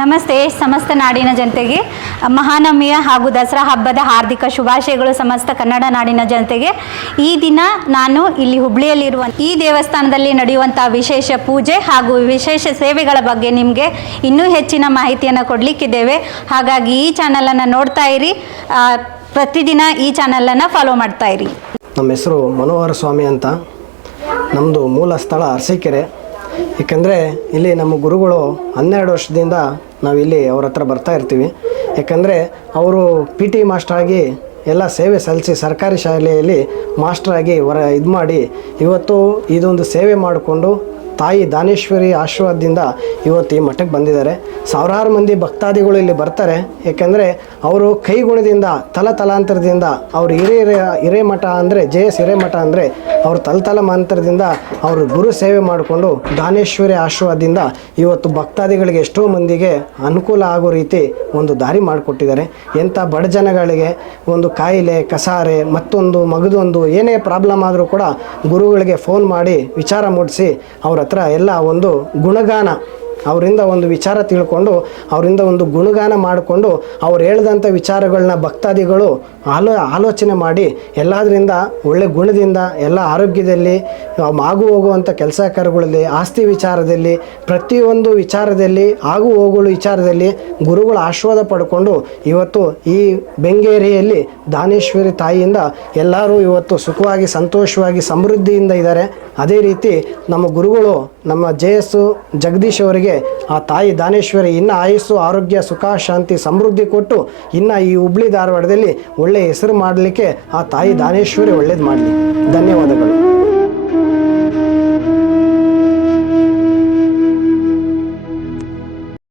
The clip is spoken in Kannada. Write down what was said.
ನಮಸ್ತೆ, ಸಮಸ್ತ ನಾಡಿನ ಜನತೆಗೆ ಮಹಾನವಮಿಯ ಹಾಗೂ ದಸರಾ ಹಬ್ಬದ ಹಾರ್ದಿಕ ಶುಭಾಶಯಗಳು ಸಮಸ್ತ ಕನ್ನಡ ನಾಡಿನ ಜನತೆಗೆ. ಈ ದಿನ ನಾನು ಇಲ್ಲಿ ಹುಬ್ಳಿಯಲ್ಲಿರುವ ಈ ದೇವಸ್ಥಾನದಲ್ಲಿ ನಡೆಯುವಂಥ ವಿಶೇಷ ಪೂಜೆ ಹಾಗೂ ವಿಶೇಷ ಸೇವೆಗಳ ಬಗ್ಗೆ ನಿಮಗೆ ಇನ್ನೂ ಹೆಚ್ಚಿನ ಮಾಹಿತಿಯನ್ನು ಕೊಡಲಿಕ್ಕಿದ್ದೇವೆ. ಹಾಗಾಗಿ ಈ ಚಾನಲನ್ನು ನೋಡ್ತಾ ಇರಿ. ಪ್ರತಿದಿನ ಈ ಚಾನಲನ್ನು ಫಾಲೋ ಮಾಡ್ತಾ ಇರಿ. ನಮ್ಮ ಹೆಸರು ಮನೋಹರ ಸ್ವಾಮಿ ಅಂತ. ನಮ್ಮದು ಮೂಲ ಸ್ಥಳ ಅರಸೀಕೆರೆ. ಏಕೆಂದರೆ ಇಲ್ಲಿ ನಮ್ಮ ಗುರುಗಳು ಹನ್ನೆರಡು ವರ್ಷದಿಂದ ನಾವಿಲ್ಲಿ ಅವ್ರ ಹತ್ರ ಬರ್ತಾ ಇರ್ತೀವಿ. ಯಾಕಂದರೆ ಅವರು ಪಿ ಟಿ ಮಾಸ್ಟ್ರಾಗಿ ಎಲ್ಲ ಸೇವೆ ಸಲ್ಲಿಸಿ ಸರ್ಕಾರಿ ಶಾಲೆಯಲ್ಲಿ ಮಾಸ್ಟ್ರಾಗಿ ಹೊರ ಇದು ಮಾಡಿ ಇವತ್ತು ಇದೊಂದು ಸೇವೆ ಮಾಡಿಕೊಂಡು ತಾಯಿ ದಾನೇಶ್ವರಿ ಆಶೀರ್ವಾದದಿಂದ ಇವತ್ತು ಈ ಮಠಕ್ಕೆ ಬಂದಿದ್ದಾರೆ. ಸಾವಿರಾರು ಮಂದಿ ಭಕ್ತಾದಿಗಳು ಇಲ್ಲಿ ಬರ್ತಾರೆ. ಏಕೆಂದರೆ ಅವರು ಕೈಗುಣದಿಂದ, ತಲ ತಲಾಂತರದಿಂದ, ಅವರು ಹಿರಿಯ ಹಿರೇಮಠ ಅಂದರೆ ಜೆ ಎಸ್ ಹಿರೇಮಠ ಅಂದರೆ, ಅವರು ತಲತಲಮಾಂತರದಿಂದ ಅವರು ಗುರು ಸೇವೆ ಮಾಡಿಕೊಂಡು ದಾನೇಶ್ವರಿ ಆಶೀರ್ವಾದದಿಂದ ಇವತ್ತು ಭಕ್ತಾದಿಗಳಿಗೆ ಎಷ್ಟೋ ಮಂದಿಗೆ ಅನುಕೂಲ ಆಗೋ ರೀತಿ ಒಂದು ದಾರಿ ಮಾಡಿಕೊಟ್ಟಿದ್ದಾರೆ. ಎಂಥ ಬಡ ಜನಗಳಿಗೆ ಒಂದು ಕಾಯಿಲೆ, ಕಸಾರೆ, ಮತ್ತೊಂದು ಮಗದೊಂದು ಏನೇ ಪ್ರಾಬ್ಲಮ್ ಆದರೂ ಕೂಡ ಗುರುಗಳಿಗೆ ಫೋನ್ ಮಾಡಿ ವಿಚಾರ ಮೂಡಿಸಿ ಅವ್ರ ಹತ್ರ ಎಲ್ಲ ಒಂದು ಗುಣಗಾನ. ಅವರಿಂದ ಒಂದು ವಿಚಾರ ತಿಳ್ಕೊಂಡು, ಅವರಿಂದ ಒಂದು ಗುಣಗಾನ ಮಾಡಿಕೊಂಡು, ಅವ್ರು ಹೇಳ್ದಂಥ ವಿಚಾರಗಳನ್ನ ಭಕ್ತಾದಿಗಳು ಆಲೋ, ಆಲೋಚನೆ ಮಾಡಿ, ಎಲ್ಲದರಿಂದ ಒಳ್ಳೆ ಗುಣದಿಂದ, ಎಲ್ಲ ಆರೋಗ್ಯದಲ್ಲಿ ಆಗು ಹೋಗುವಂಥ ಕೆಲಸ ಕಾರ್ಯಗಳಲ್ಲಿ, ಆಸ್ತಿ ವಿಚಾರದಲ್ಲಿ, ಪ್ರತಿಯೊಂದು ವಿಚಾರದಲ್ಲಿ, ಆಗು ಹೋಗುವ ವಿಚಾರದಲ್ಲಿ ಗುರುಗಳ ಆಶೀರ್ವಾದ ಪಡ್ಕೊಂಡು, ಇವತ್ತು ಈ ಬೆಂಗೇರಿಯಲ್ಲಿ ದಾನೇಶ್ವರಿ ತಾಯಿಯಿಂದ ಎಲ್ಲರೂ ಇವತ್ತು ಸುಖವಾಗಿ, ಸಂತೋಷವಾಗಿ, ಸಮೃದ್ಧಿಯಿಂದ ಇದ್ದಾರೆ. ಅದೇ ರೀತಿ ನಮ್ಮ ಗುರುಗಳು ನಮ್ಮ ಜೆ ಎಸ್ ಜಗದೀಶ್ ಅವರಿಗೆ ಆ ತಾಯಿ ದಾನೇಶ್ವರಿ ಇನ್ನು ಆಯಸ್ಸು, ಆರೋಗ್ಯ, ಸುಖ, ಶಾಂತಿ, ಸಮೃದ್ಧಿ ಕೊಟ್ಟು ಇನ್ನು ಈ ಹುಬ್ಳಿ ಧಾರವಾಡದಲ್ಲಿ ಒಳ್ಳೆಯ ಹೆಸರು ಮಾಡಲಿಕ್ಕೆ ಆ ತಾಯಿ ದಾನೇಶ್ವರಿ ಒಳ್ಳೇದು ಮಾಡಲಿ. ಧನ್ಯವಾದಗಳು.